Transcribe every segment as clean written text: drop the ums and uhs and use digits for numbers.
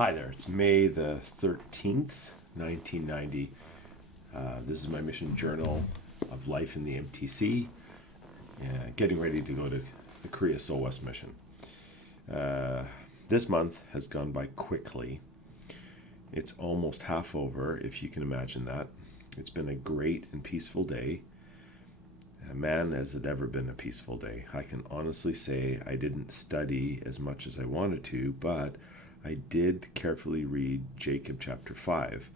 Hi there, it's May the 13th, 1990. This is my mission journal of life in the MTC, getting ready to go to the Korea Seoul West mission. This month has gone by quickly. It's almost half over, if you can imagine that. It's been a great and peaceful day. Man, has it ever been a peaceful day. I can honestly say I didn't study as much as I wanted to, but I did carefully read Jacob chapter 5.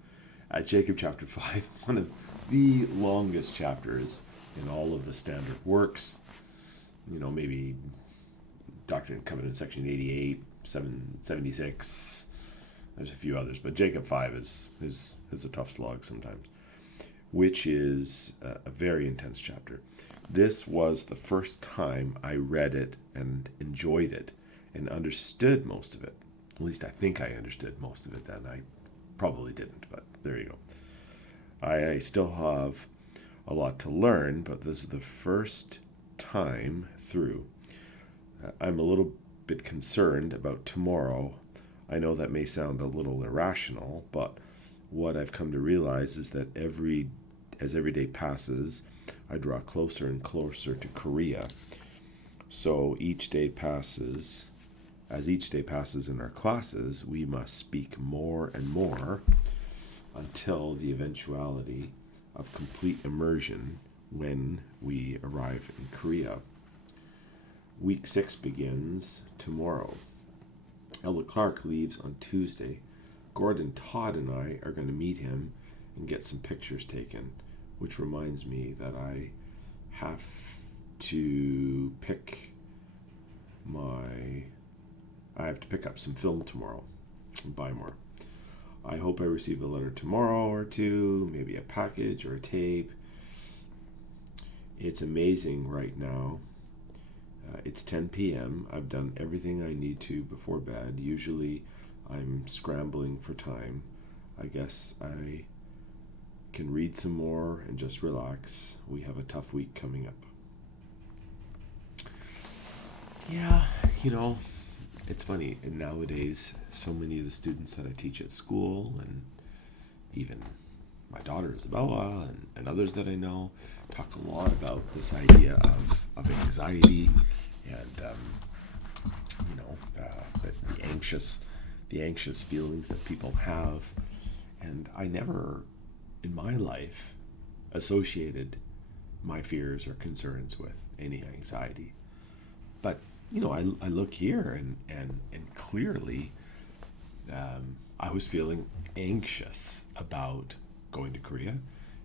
At Jacob chapter 5, one of the longest chapters in all of the standard works. Maybe Doctrine and Covenants section 88, 776. There's a few others, but Jacob 5 is a tough slog sometimes, which is a very intense chapter. This was the first time I read it and enjoyed it and understood most of it. At least I think I understood most of it then. I probably didn't, but there you go. I still have a lot to learn, but this is the first time through. I'm a little bit concerned about tomorrow. I know that may sound a little irrational, but what I've come to realize is that as every day passes, I draw closer and closer to Korea. So as each day passes in our classes, we must speak more and more until the eventuality of complete immersion when we arrive in Korea. Week 6 begins tomorrow. Ella Clark leaves on Tuesday. Gordon Todd and I are going to meet him and get some pictures taken, which reminds me that I have to pick up some film tomorrow and buy more. I hope I receive a letter tomorrow or two, maybe a package or a tape. It's amazing right now. It's 10 p.m. I've done everything I need to before bed. Usually I'm scrambling for time. I guess I can read some more and just relax. We have a tough week coming up. Yeah, it's funny. And nowadays, so many of the students that I teach at school, and even my daughter Isabella and others that I know, talk a lot about this idea of anxiety and the anxious feelings that people have. And I never in my life associated my fears or concerns with any anxiety. But I look here and clearly I was feeling anxious about going to Korea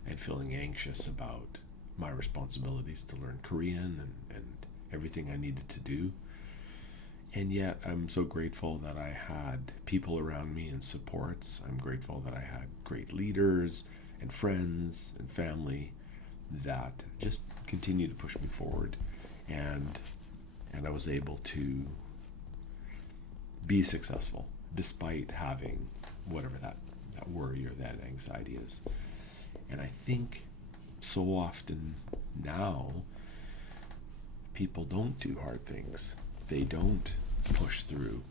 and feeling anxious about my responsibilities to learn Korean and everything I needed to do. And yet I'm so grateful that I had people around me and supports. I'm grateful that I had great leaders and friends and family that just continue to push me forward. And I was able to be successful despite having whatever that worry or that anxiety is. And I think so often now people don't do hard things. They don't push through.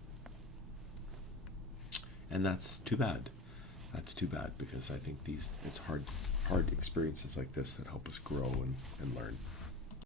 And that's too bad. That's too bad, because I think it's hard experiences like this that help us grow and learn.